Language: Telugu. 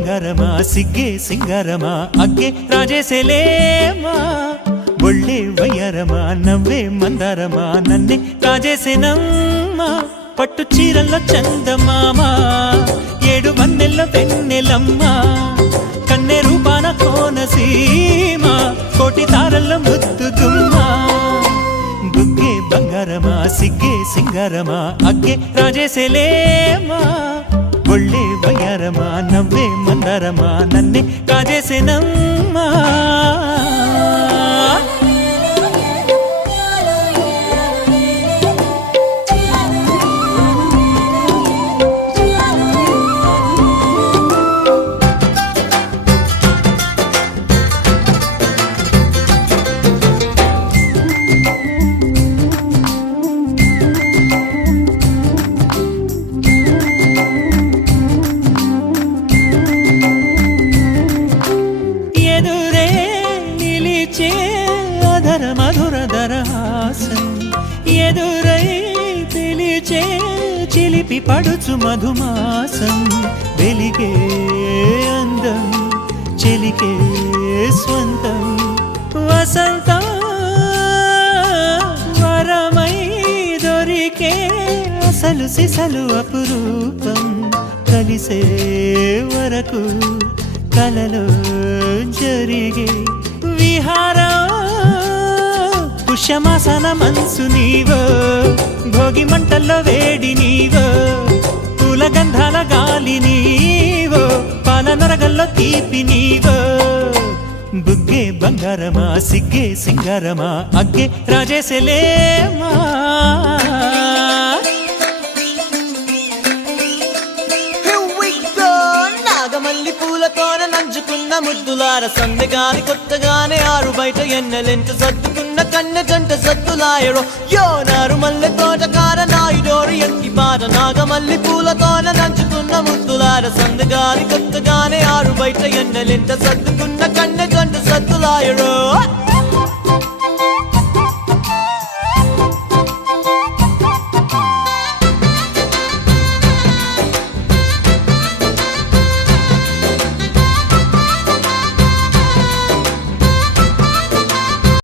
బంగారమా సిగ్గే సింగారమా అగ్గే రాజేసేలేమా ఒళ్ళే వయ్యారమా నవ్వే మందారమా నన్నే కాజేసేనమ్మా పట్టు చీరల్లో చందమామా ఏడు వన్నెల్లో వెన్నెలమ్మా కన్నె రూపాన కోనసీమ కోటి తారల్లో ముద్దుగుమ్మా బుగ్గే బంగారమా సిగ్గే సింగారమా అగ్గే రాజేసేలేమా ఒళ్ళే వయ్యారమా నవ్వే మందారమా నన్నే కాజేసేనమ్మా మధురధరహాసం ఎదురై పిలిచే చిలిపి పడుచు మధుమాసం వెలిగే అందం చెలికే స్వంతం వసంతం వరమై దొరికే అసలు సిసలు అపురూపం కలిసే వరకు కలలో జరిగే విహారం పుష్యమాసన మనసు నీవో భోగి మంటల్లో వేడి నీవో పూల గంధాల గాలి నీవో పాల నరగల్లో తీపి నీవో బుగ్గే బంగారమా సిగ్గే సింగారమా అగ్గే రాజేసేలేమా నాగమల్లి పూలతోన నంచుకున్న ముద్దులార సందెగాని కొత్తగానే ఆరు బయట ఎన్నెలెంట సర్దుకున్న కన్నె జంట సద్దులాయడో యో నారు మల్లె తోటకార నాయుడోరు ఎంకి పాట నాగమల్లి పూలతోన నంచుకున్న ముద్దులార సందెగాని కొత్తగానే ఆరు బయట ఎన్నెలెంట సర్దుకున్న కన్నె జంట సద్దులాయడో